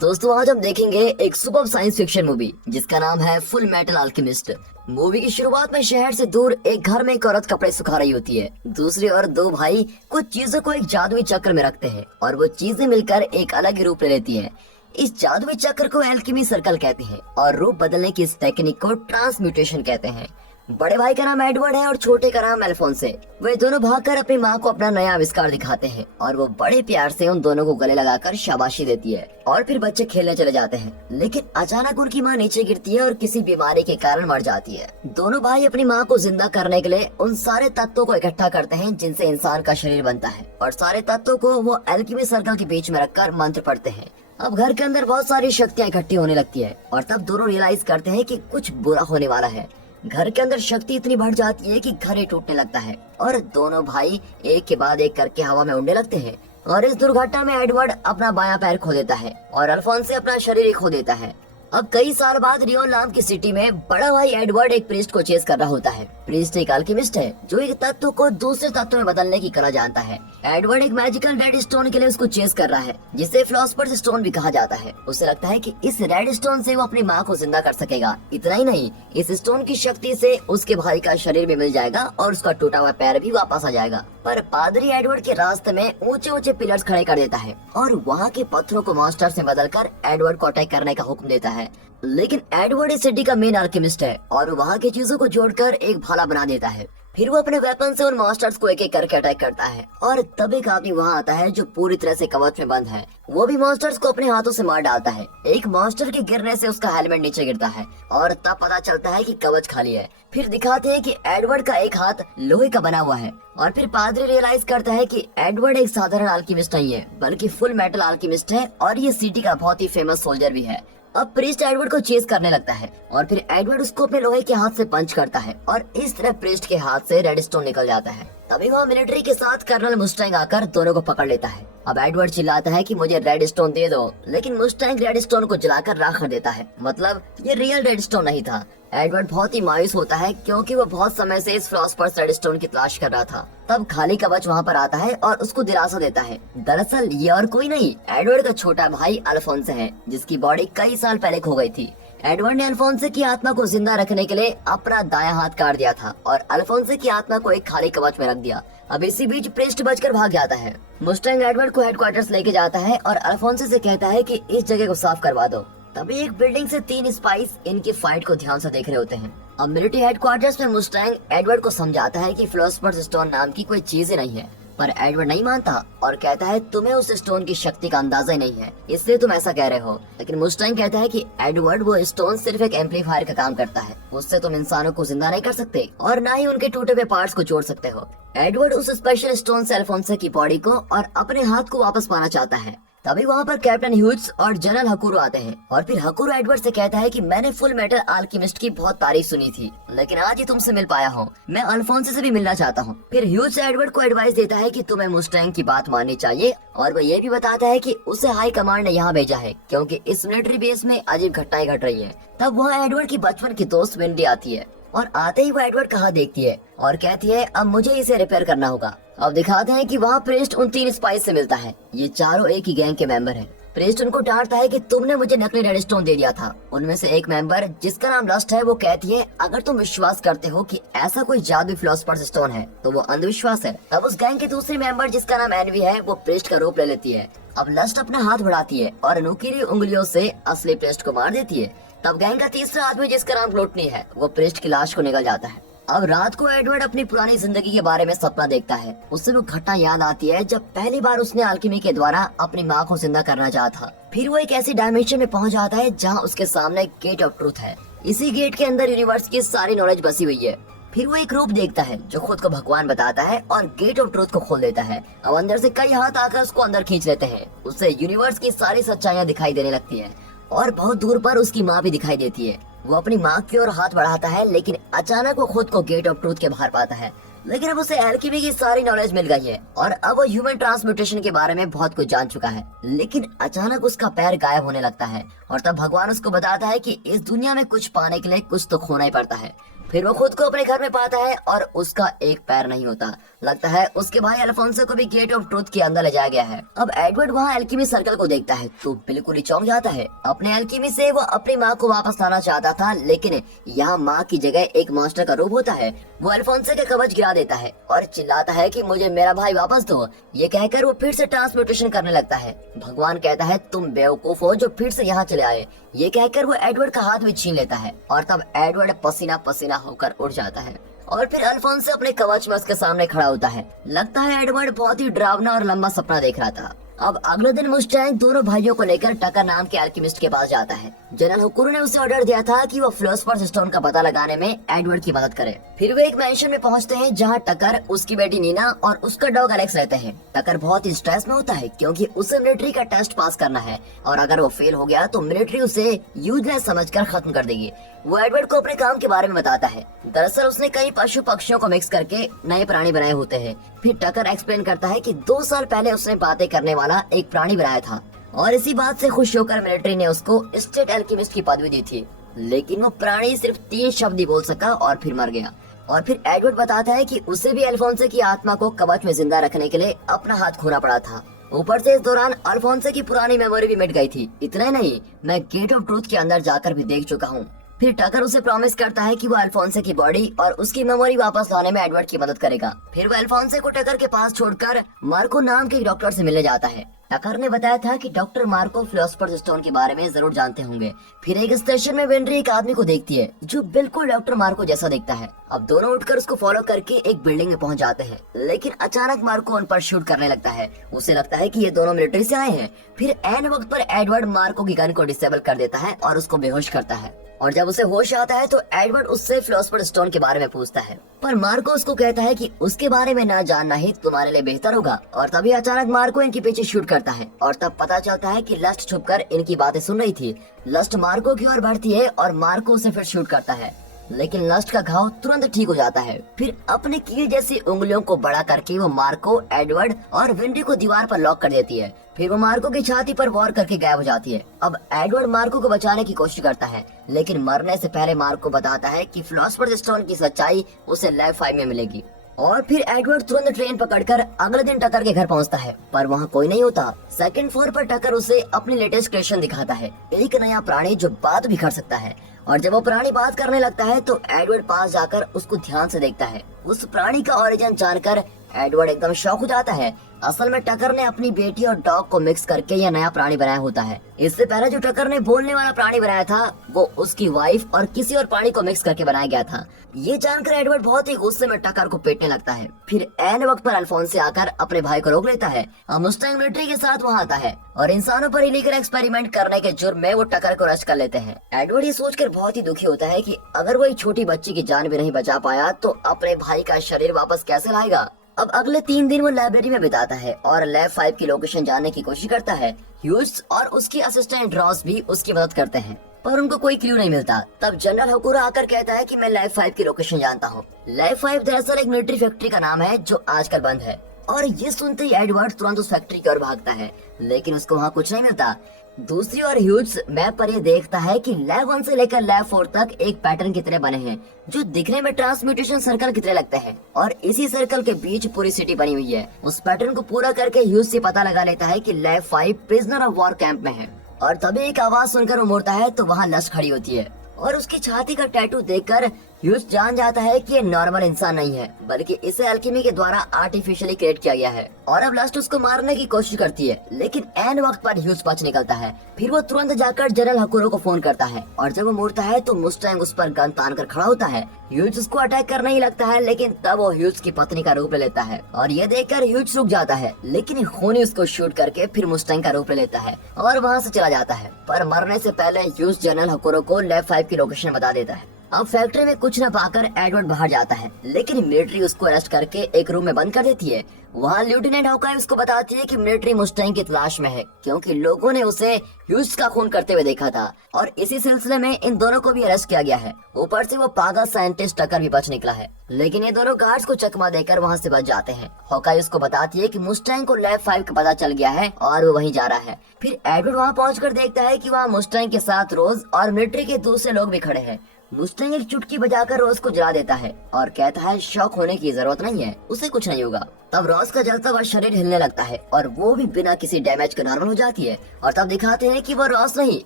दोस्तों आज हम देखेंगे एक सुपर साइंस फिक्शन मूवी जिसका नाम है फुल मेटल अल्केमिस्ट। मूवी की शुरुआत में शहर से दूर एक घर में एक औरत कपड़े सुखा रही होती है। दूसरी ओर दो भाई कुछ चीजों को एक जादुई चक्र में रखते हैं और वो चीजें मिलकर एक अलग ही रूप ले लेती है। इस जादुई चक्र को एल्केमी सर्कल कहते हैं और रूप बदलने की इस टेक्निक को ट्रांसम्यूटेशन कहते हैं। बड़े भाई का नाम एडवर्ड है और छोटे का नाम अल्फोंस है। वे दोनों भागकर अपनी माँ को अपना नया आविष्कार दिखाते हैं और वो बड़े प्यार से उन दोनों को गले लगाकर शाबाशी देती है और फिर बच्चे खेलने चले जाते हैं। लेकिन अचानक उनकी माँ नीचे गिरती है और किसी बीमारी के कारण मर जाती है। दोनों भाई अपनी माँ को जिंदा करने के लिए उन सारे तत्वों को इकट्ठा करते हैं जिनसे इंसान का शरीर बनता है और सारे तत्वों को वो एल्केमी सर्कल के बीच में रखकर मंत्र पढ़ते हैं। अब घर के अंदर बहुत सारी शक्तियाँ इकट्ठी होने लगती है और तब दोनों रियलाइज करते हैं कि कुछ बुरा होने वाला है। घर के अंदर शक्ति इतनी बढ़ जाती है कि घर ही टूटने लगता है और दोनों भाई एक के बाद एक करके हवा में उड़ने लगते हैं। और इस दुर्घटना में एडवर्ड अपना बायां पैर खो देता है और अल्फोंस अपना शरीर ही खो देता है। अब कई साल बाद रियोन नाम की सिटी में बड़ा भाई एडवर्ड एक प्रीस्ट को चेस कर रहा होता है। प्रीस्ट एक अल्केमिस्ट है जो एक तत्व को दूसरे तत्व में बदलने की कला जानता है। एडवर्ड एक मैजिकल रेड स्टोन के लिए उसको चेस कर रहा है जिसे फिलोसफर्स स्टोन भी कहा जाता है। उसे लगता है कि इस रेड स्टोन से वो अपनी माँ को जिंदा कर सकेगा। इतना ही नहीं, इस स्टोन की शक्ति से उसके भाई का शरीर भी मिल जाएगा और उसका टूटा हुआ पैर भी वापस आ जाएगा। पर पादरी एडवर्ड के रास्ते में ऊंचे ऊंचे पिलर्स खड़े कर देता है और वहाँ के पत्थरों को मॉन्स्टर से बदलकर एडवर्ड को अटैक करने का हुक्म देता है। लेकिन एडवर्ड इस सिटी का मेन अल्केमिस्ट है और वहाँ की चीजों को जोड़कर एक भाला बना देता है। फिर वो अपने वेपन से उन मॉन्स्टर्स को एक एक करके अटैक करता है और तब एक आदमी वहाँ आता है जो पूरी तरह से कवच में बंद है। वो भी मॉन्स्टर्स को अपने हाथों से मार डालता है। एक मॉन्स्टर के गिरने से उसका हेलमेट नीचे गिरता है और तब पता चलता है कि कवच खाली है। फिर दिखाते हैं कि एडवर्ड का एक हाथ लोहे का बना हुआ है और फिर पादरी रियलाइज करता है कि एडवर्ड एक साधारण अल्केमिस्ट नहीं है बल्कि फुल मेटल अल्केमिस्ट है और ये सिटी का बहुत ही फेमस सोल्जर भी है। अब प्रीस्ट एडवर्ड को चेस करने लगता है और फिर एडवर्ड उसको अपने लोहे के हाथ से पंच करता है और इस तरह प्रीस्ट के हाथ से रेड स्टोन निकल जाता है। तभी वहाँ मिलिट्री के साथ कर्नल मुस्टैंग आकर दोनों को पकड़ लेता है। अब एडवर्ड चिल्लाता है कि मुझे रेड स्टोन दे दो, लेकिन मुस्टैंग रेड स्टोन को जलाकर राख कर देता है। मतलब ये रियल रेड स्टोन नहीं था। एडवर्ड बहुत ही मायूस होता है क्योंकि वो बहुत समय से इस फिलोसफर्स रेड स्टोन की तलाश कर रहा था। तब खाली कवच वहाँ पर आता है और उसको दिलासा देता है। दरअसल ये और कोई नहीं, एडवर्ड का छोटा भाई अल्फोंस है जिसकी बॉडी कई साल पहले खो गई थी। एडवर्ड ने अल्फोंसे की आत्मा को जिंदा रखने के लिए अपना दायां हाथ काट दिया था और अल्फोंसे की आत्मा को एक खाली कवच में रख दिया। अब इसी बीच प्रीस्ट बचकर भाग जाता है। मुस्टैंग एडवर्ड को हेडक्वार्टर्स लेके जाता है और अल्फोंसे से कहता है कि इस जगह को साफ करवा दो। तभी एक बिल्डिंग से 3 स्पाइस इनकी फाइट को ध्यान से देख रहे होते हैं। अब मिलिट्री हेडक्वार्टर्स में मुस्टैंग एडवर्ड को समझाता है कि फिलोसफर्स स्टोन नाम की कोई चीज ही नहीं है, पर एडवर्ड नहीं मानता और कहता है तुम्हें उस स्टोन की शक्ति का अंदाजा ही नहीं है, इसलिए तुम ऐसा कह रहे हो। लेकिन मुस्टैंग कहता है कि एडवर्ड वो स्टोन सिर्फ एक एम्पलीफायर का काम करता है, उससे तुम इंसानों को जिंदा नहीं कर सकते और ना ही उनके टूटे हुए पार्ट्स को जोड़ सकते हो। एडवर्ड उस स्पेशल स्टोन से अल्फोंसे की बॉडी को और अपने हाथ को वापस पाना चाहता है। तभी वहाँ पर कैप्टन ह्यूज और जनरल हकुरो आते हैं और फिर हकुरो एडवर्ड से कहता है कि मैंने फुल मेटल अल्केमिस्ट की बहुत तारीफ सुनी थी, लेकिन आज ही तुमसे मिल पाया हूँ। मैं अल्फोंसे से भी मिलना चाहता हूँ। फिर ह्यूज एडवर्ड को एडवाइस देता है कि तुम्हें मुस्टैंग की बात माननी चाहिए और वो ये भी बताता है कि उसे हाई कमांड ने यहाँ भेजा है क्योंकि इस मिलिट्री बेस में अजीब घटनाएं घट रही है। तब वहाँ एडवर्ड की बचपन की दोस्त विंडी आती है और आते ही वो एडवर्ड कहाँ देखती है और कहती है अब मुझे इसे रिपेयर करना होगा। अब दिखाते हैं कि वहाँ प्रीस्ट उन 3 स्पाइस से मिलता है। ये चारों एक ही गैंग के मेंबर हैं। प्रीस्ट उनको डांटता है कि तुमने मुझे नकली रेड स्टोन दे दिया था। उनमें से एक मेंबर जिसका नाम लस्ट है वो कहती है अगर तुम विश्वास करते हो कि ऐसा कोई जादुई फिलोसफर्स स्टोन है तो वो अंधविश्वास है। तब उस गैंग की दूसरी मेंबर जिसका नाम एनवी है वो प्रीस्ट का रूप ले लेती है। अब लस्ट अपना हाथ बढ़ाती है और नुकीली उंगलियों से असली प्रीस्ट को मार देती है। तब गैंग का तीसरा आदमी जिसका नाम ग्लूटनी है वो प्रीस्ट की लाश को निकल जाता है। अब रात को एडवर्ड अपनी पुरानी जिंदगी के बारे में सपना देखता है। उससे वो घटना याद आती है जब पहली बार उसने अल्केमी के द्वारा अपनी माँ को जिंदा करना चाहा था। फिर वो एक ऐसी डायमेंशन में पहुंच जाता है जहाँ उसके सामने गेट ऑफ ट्रूथ है। इसी गेट के अंदर यूनिवर्स की सारी नॉलेज बसी हुई है। फिर वो एक रूप देखता है जो खुद को भगवान बताता है और गेट ऑफ ट्रूथ को खोल देता है। अब अंदर से कई हाथ आकर उसको अंदर खींच लेते हैं। उससे यूनिवर्स की सारी सच्चाइयाँ दिखाई देने लगती है और बहुत दूर पर उसकी माँ भी दिखाई देती है। वो अपनी माँ की ओर हाथ बढ़ाता है लेकिन अचानक वो खुद को गेट ऑफ ट्रूथ के बाहर पाता है। लेकिन अब उसे एल्केमी की सारी नॉलेज मिल गई है और अब वो ह्यूमन ट्रांसम्यूटेशन के बारे में बहुत कुछ जान चुका है। लेकिन अचानक उसका पैर गायब होने लगता है और तब भगवान उसको बताता है कि इस दुनिया में कुछ पाने के लिए कुछ तो खोना ही पड़ता है। फिर वो खुद को अपने घर में पाता है और उसका एक पैर नहीं होता। लगता है उसके भाई अल्फोंसो को भी गेट ऑफ ट्रूथ के अंदर ले जाया गया है। अब एडवर्ड वहाँ एल्केमी सर्कल को देखता है तो बिल्कुल ही चौंक जाता है। अपने एल्केमी से वो अपनी माँ को वापस लाना चाहता था, लेकिन यहाँ माँ की जगह एक मॉन्स्टर का रूप होता है। वो अल्फोंसो के कवच गिरा देता है और चिल्लाता है कि मुझे मेरा भाई वापस दो। ये कहकर वो फिर से ट्रांसम्यूटेशन करने लगता है। भगवान कहता है तुम बेवकूफ हो जो फिर से यहाँ चले आए। ये कहकर वो एडवर्ड का हाथ भी छीन लेता है और तब एडवर्ड पसीना पसीना होकर उड़ जाता है और फिर अल्फोंसो अपने कवच में उसके सामने खड़ा होता है। लगता है एडवर्ड बहुत ही डरावना और लंबा सपना देख रहा था। अब अगले दिन मुस्टैंग दोनों भाइयों को लेकर टकर नाम के अल्केमिस्ट के पास जाता है। जनरल हुकुरो ने उसे ऑर्डर दिया था कि वो फिलोसोफर्स स्टोन का पता लगाने में एडवर्ड की मदद करे। फिर वे एक मैंशन में पहुंचते हैं जहां टकर, उसकी बेटी नीना और उसका डॉग एलेक्स रहते हैं। टकर बहुत ही स्ट्रेस में होता है क्योंकि उसे मिलिट्री का टेस्ट पास करना है और अगर वो फेल हो गया तो मिलिट्री उसे यूजलेस समझकर खत्म कर देगी। वो एडवर्ड को अपने काम के बारे में बताता है। दरअसल उसने कई पशु पक्षियों को मिक्स करके नए प्राणी बनाए होते हैं। फिर टकर एक्सप्लेन करता है कि 2 साल पहले उसने बातें करने वाला एक प्राणी बनाया था और इसी बात से खुश होकर मिलिट्री ने उसको स्टेट एल्केमिस्ट की पदवी दी थी। लेकिन वो प्राणी सिर्फ 3 शब्द ही बोल सका और फिर मर गया। और फिर एडवर्ड बताता है कि उसे भी अल्फोंसो की आत्मा को कवच में जिंदा रखने के लिए अपना हाथ खोना पड़ा था। ऊपर से इस दौरान अल्फोंसो की पुरानी मेमोरी भी मिट गई थी। इतना ही नहीं, मैं गेट ऑफ ट्रूथ के अंदर जाकर भी देख चुका हूँ। फिर टकर उसे प्रॉमिस करता है कि वो अल्फोंसो की बॉडी और उसकी मेमोरी वापस लाने में एडवर्ड की मदद करेगा। फिर वो अल्फोंसो को टकर के पास छोड़कर मार्को नाम के डॉक्टर से मिलने जाता है। टकर ने बताया था कि डॉक्टर मार्को फिलोसोफर्स स्टोन के बारे में जरूर जानते होंगे। फिर एक स्टेशन में वेंड्री एक आदमी को देखती है जो बिल्कुल डॉक्टर मार्को जैसा दिखता है। अब दोनों उठकर उसको फॉलो करके एक बिल्डिंग में पहुंच जाते हैं, लेकिन अचानक मार्को उन पर शूट करने लगता है। उसे लगता है कि ये दोनों मिलिट्री से आए हैं। फिर ऐन वक्त पर एडवर्ड मार्को की गन को डिसेबल कर देता है और उसको बेहोश करता है। और जब उसे होश आता है तो एडवर्ड उससे फिलोसोफर्स स्टोन के बारे में पूछता है, पर मार्को उसको कहता है कि उसके बारे में न जानना ही तुम्हारे लिए बेहतर होगा। और तभी अचानक मार्को इनके पीछे शूट करता है और तब पता चलता है कि लस्ट छुपकर इनकी बातें सुन रही थी। लस्ट मार्को की ओर बढ़ती है और मार्को उसे फिर शूट करता है, लेकिन लस्ट का घाव तुरंत ठीक हो जाता है। फिर अपने कील जैसी उंगलियों को बड़ा करके वो मार्को, एडवर्ड और वेंडी को दीवार पर लॉक कर देती है। फिर वो मार्को की छाती पर वार करके गायब हो जाती है। अब एडवर्ड मार्को को बचाने की कोशिश करता है, लेकिन मरने से पहले मार्को बताता है कि फिलोसोफर्स स्टोन की सच्चाई उसे लैब 5 में मिलेगी। और फिर एडवर्ड तुरंत ट्रेन पकड़कर अगले दिन टकर के घर पहुंचता है, पर वहाँ कोई नहीं होता। सेकंड फ्लोर पर टकर उसे अपनी लेटेस्ट क्रिएशन दिखाता है, एक नया प्राणी जो बात भी कर सकता है। और जब वो प्राणी बात करने लगता है तो एडवर्ड पास जाकर उसको ध्यान से देखता है। उस प्राणी का ओरिजिन जानकर एडवर्ड एकदम शॉक हो जाता है। असल में टकर ने अपनी बेटी और डॉग को मिक्स करके यह नया प्राणी बनाया होता है। इससे पहले जो टकर ने बोलने वाला प्राणी बनाया था वो उसकी वाइफ और किसी और प्राणी को मिक्स करके बनाया गया था। ये जानकर एडवर्ड बहुत ही गुस्से में टकर को पीटने लगता है। फिर ऐन वक्त पर अल्फोंसो आकर अपने भाई को रोक लेता है। अब मुस्टैंग मिलिट्री के साथ वहाँ आता है और इंसानों पर इलीगल एक्सपेरिमेंट करने के जुर्म में वो टकर को अरेस्ट कर लेते हैं। एडवर्ड ये सोचकर बहुत ही दुखी होता है कि अगर वो एक छोटी बच्ची की जान भी नहीं बचा पाया तो अपने भाई का शरीर वापस कैसे लाएगा। अब अगले 3 दिन वो लाइब्रेरी में बिताता है और लैब 5 की लोकेशन जानने की कोशिश करता है। ह्यूज और उसकी असिस्टेंट रॉस भी उसकी मदद करते हैं, पर उनको कोई क्लू नहीं मिलता। तब जनरल हुकुरो आकर कहता है कि मैं लैब 5 की लोकेशन जानता हूँ। लैब 5 दरअसल एक मिलिट्री फैक्ट्री का नाम है जो आजकल बंद है। और ये सुनते ही एडवर्ड तुरंत उस फैक्ट्री की ओर भागता है, लेकिन उसको वहाँ कुछ नहीं मिलता। दूसरी ओर ह्यूज मैप पर ये देखता है कि लैब 1 से लेकर लैब 4 तक एक पैटर्न की तरह बने हैं जो दिखने में ट्रांसम्यूटेशन सर्कल की तरह लगते हैं और इसी सर्कल के बीच पूरी सिटी बनी हुई है। उस पैटर्न को पूरा करके ह्यूज से पता लगा लेता है कि lab 5 prisoner of war camp में है। और तभी एक आवाज सुनकर वो मुड़ता है तो वहाँ लस्ट खड़ी होती है और उसकी छाती का टैटू देखकर ह्यूज जान जाता है कि ये नॉर्मल इंसान नहीं है, बल्कि इसे अल्केमी के द्वारा आर्टिफिशियली क्रिएट किया गया है। और अब लस्ट उसको मारने की कोशिश करती है, लेकिन ऐन वक्त पर ह्यूज बच निकलता है। फिर वो तुरंत जाकर जनरल हुकुरो को फोन करता है और जब वो मुड़ता है तो मुस्टैंग उस पर गन तान कर खड़ा होता है। ह्यूज उसको अटैक करने ही लगता है, लेकिन तब वो ह्यूज की पत्नी का रूप ले लेता है और ये देखकर ह्यूज रुक जाता है, लेकिन खूनी उसको शूट करके फिर मुस्टैंग का रूप ले लेता है और वहाँ से चला जाता है। पर मरने से पहले ह्यूज जनरल हुकुरो को लैब 5 की लोकेशन बता देता है। अब फैक्ट्री में कुछ न पाकर एडवर्ड बाहर जाता है, लेकिन मिलिट्री उसको अरेस्ट करके एक रूम में बंद कर देती है। वहाँ लेफ्टिनेंट हॉकाई उसको बताती है कि मिलिट्री मुस्टैंग की तलाश में है, क्योंकि लोगों ने उसे ह्यूज का खून करते हुए देखा था और इसी सिलसिले में इन दोनों को भी अरेस्ट किया गया है। ऊपर से वो पागल साइंटिस्ट टकर भी बच निकला है, लेकिन ये दोनों गार्ड्स को चकमा देकर वहाँ से बच जाते हैं। हॉकाई उसको बताती है कि मुस्टैंग को लैब 5 का पता चल गया है और वो वहीं जा रहा है। फिर एडवर्ड वहाँ पहुँचकर देखता है कि वहाँ मुस्टैंग के साथ रोज और मिलिट्री के दूसरे लोग भी खड़े हैं। मुस्टैंग एक चुटकी बजाकर रोज को जला देता है और कहता है शौक होने की जरूरत नहीं है, उसे कुछ नहीं होगा। तब रोज का जलता हुआ शरीर हिलने लगता है और वो भी बिना किसी डैमेज के नॉर्मल हो जाती है और तब दिखाते हैं कि वो रोज नहीं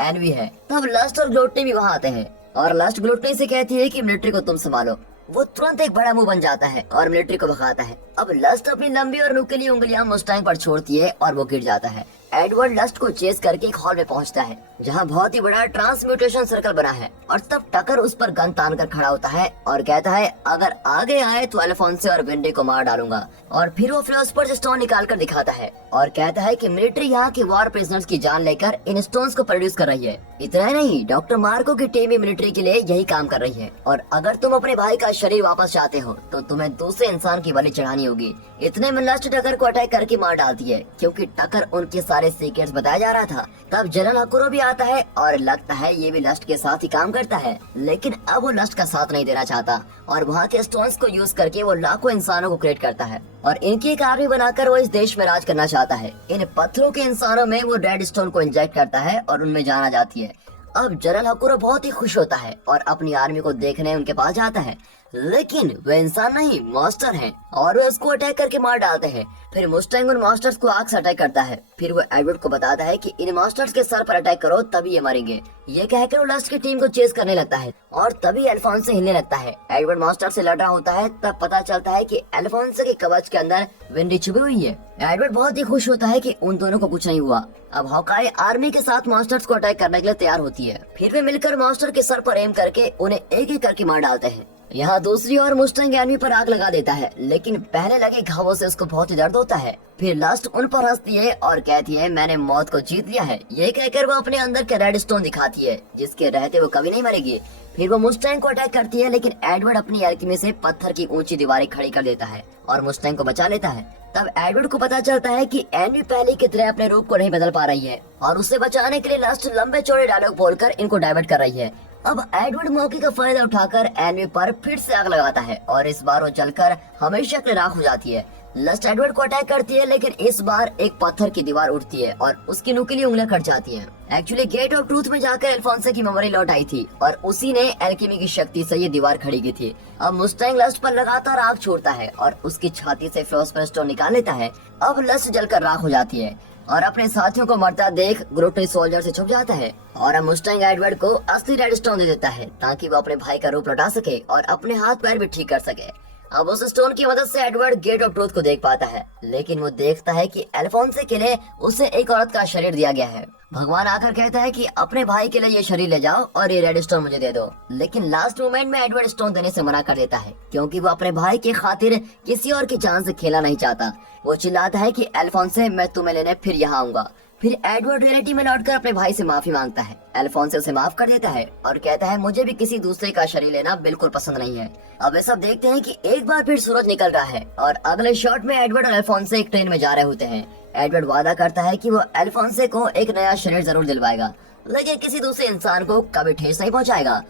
एनवी है। तब लस्ट और ग्लूटनी भी वहाँ आते हैं और लस्ट ग्लूटनी से कहती है कि मिलिट्री को तुम संभालो। वो तुरंत एक बड़ा मुंह बन जाता है और मिलिट्री को भगाता है। अब लस्ट अपनी लंबी और नुकीली उंगलियां मुस्टैंग पर छोड़ती है और वो गिर जाता है। एडवर्ड लस्ट को चेस करके एक हॉल में पहुंचता है जहां बहुत ही बड़ा ट्रांसम्यूटेशन सर्कल बना है और तब टकर उस पर गन तान कर खड़ा होता है और कहता है अगर आगे आए तो अल्फोंसे और वेंडी को मार डालूंगा। और फिर वो फिलोसफर स्टोन निकाल कर दिखाता है और कहता है कि मिलिट्री यहाँ के वॉर प्रिजनर्स की जान लेकर इन स्टोन्स को प्रोड्यूस कर रही है। इतना ही नहीं, डॉक्टर मार्को की टीम भी मिलिट्री के लिए यही काम कर रही है और अगर तुम अपने भाई का शरीर वापस चाहते हो तो तुम्हें दूसरे इंसान की बलि चढ़ानी होगी। इतने में लस्ट टकर को अटैक करके मार डालती है, क्योंकि टकर उनके सारे सीक्रेट्स बताया जा रहा था। तब जनरल हकुरो भी आता है और लगता है ये भी लस्ट के साथ ही काम करता है, लेकिन अब वो लस्ट का साथ नहीं देना चाहता और वहाँ के स्टोन्स को यूज करके वो लाखों इंसानों को क्रिएट करता है और इनकी एक आर्मी बनाकर वो इस देश में राज करना चाहता है। इन पत्थरों के इंसानों में वो रेड स्टोन को इंजेक्ट करता है और उनमें जान आ जाती है। अब जनरल हकुरो बहुत ही खुश होता है और अपनी आर्मी को देखने उनके पास जाता है, लेकिन वे इंसान नहीं मास्टर हैं और वे उसको अटैक करके मार डालते हैं। फिर मुस्टैंग उन मास्टर्स को आग से अटैक करता है। फिर वो एडवर्ड को बताता है कि इन मास्टर्स के सर पर अटैक करो तभी ये मरेंगे। ये कहकर वो लस्ट की टीम को चेस करने लगता है और तभी अल्फोंसे हिलने लगता है। एडवर्ड मास्टर से लड़ रहा होता है, तब पता चलता है कि अल्फोंसे के कवच के अंदर वेंडी छुपी हुई है। एडवर्ड बहुत ही खुश होता है कि उन दोनों को कुछ नहीं हुआ। अब हॉकाई आर्मी के साथ मास्टर्स को अटैक करने के लिए तैयार होती है। फिर वे मिलकर मास्टर के सर पर एम करके उन्हें एक एक करके मार डालते हैं। यहाँ दूसरी ओर मुस्टैंग एनिमी पर आग लगा देता है, लेकिन पहले लगे घावों से उसको बहुत ही दर्द होता है। फिर लास्ट उन पर हंसती है और कहती है मैंने मौत को जीत लिया है। ये कहकर वो अपने अंदर के रेड स्टोन दिखाती है जिसके रहते वो कभी नहीं मरेगी। फिर वो मुस्टैंग को अटैक करती है, लेकिन एडवर्ड अपनी एल्केमी से पत्थर की ऊंची दीवारें खड़ी कर देता है और मुस्टैंग को बचा लेता है। तब एडवर्ड को पता चलता है कि एनवी पहले की तरह अपने रूप को नहीं बदल पा रही है और उसे बचाने के लिए लास्ट लंबे चौड़े डायलॉग बोलकर इनको डाइवर्ट कर रही है। अब एडवर्ड मौके का फायदा उठाकर एनवी पर फिर से आग लगाता है और इस बार वो जलकर हमेशा के लिए राख हो जाती है। लस्ट एडवर्ड को अटैक करती है, लेकिन इस बार एक पत्थर की दीवार उठती है और उसकी नुकीली उंगलियां कट जाती हैं। एक्चुअली गेट ऑफ ट्रूथ में जाकर अल्फोंसे की मेमोरी लौट आई थी और उसी ने एल्केमी की शक्ति से ये दीवार खड़ी की थी। अब मुस्टैंग लस्ट पर लगातार आग छोड़ता है और उसकी छाती से फिलोसफर स्टोन निकाल लेता है। अब लस्ट जलकर राख हो जाती है और अपने साथियों को मरता देख ग्लूटनी सोल्जर से छुप जाता है और अब मुस्टैंग एडवर्ड को असली रेड स्टोन दे देता है ताकि वो अपने भाई का रूप लौटा सके और अपने हाथ पैर भी ठीक कर सके। अब उस स्टोन की मदद से एडवर्ड गेट ऑफ ट्रूथ को देख पाता है, लेकिन वो देखता है कि अल्फोंसे के लिए उसे एक औरत का शरीर दिया गया है। भगवान आकर कहता है कि अपने भाई के लिए ये शरीर ले जाओ और ये रेड स्टोन मुझे दे दो, लेकिन लास्ट मोमेंट में एडवर्ड स्टोन देने से मना कर देता है, क्योंकि वो अपने भाई के खातिर किसी और की जान से खेलना नहीं चाहता। वो चिल्लाता है कि अल्फोंसे मैं तुम्हें लेने फिर यहाँ आऊंगा। फिर एडवर्ड रियलिटी में लौटकर अपने भाई से माफी मांगता है। अल्फोंसे उसे माफ कर देता है और कहता है मुझे भी किसी दूसरे का शरीर लेना बिल्कुल पसंद नहीं है। अब वे सब देखते हैं कि एक बार फिर सूरज निकल रहा है और अगले शॉट में एडवर्ड और अल्फोंसे एक ट्रेन में जा रहे होते हैं। एडवर्ड वादा करता है कि वो अल्फोंसे को एक नया शरीर जरूर दिलवाएगा, लेकिन किसी दूसरे इंसान को कभी ठेस नहीं पहुंचाएगा।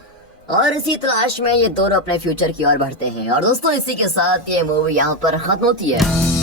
और इसी तलाश में ये दोनों अपने फ्यूचर की ओर बढ़ते हैं। और दोस्तों इसी के साथ ये मूवी यहाँ पर खत्म होती है।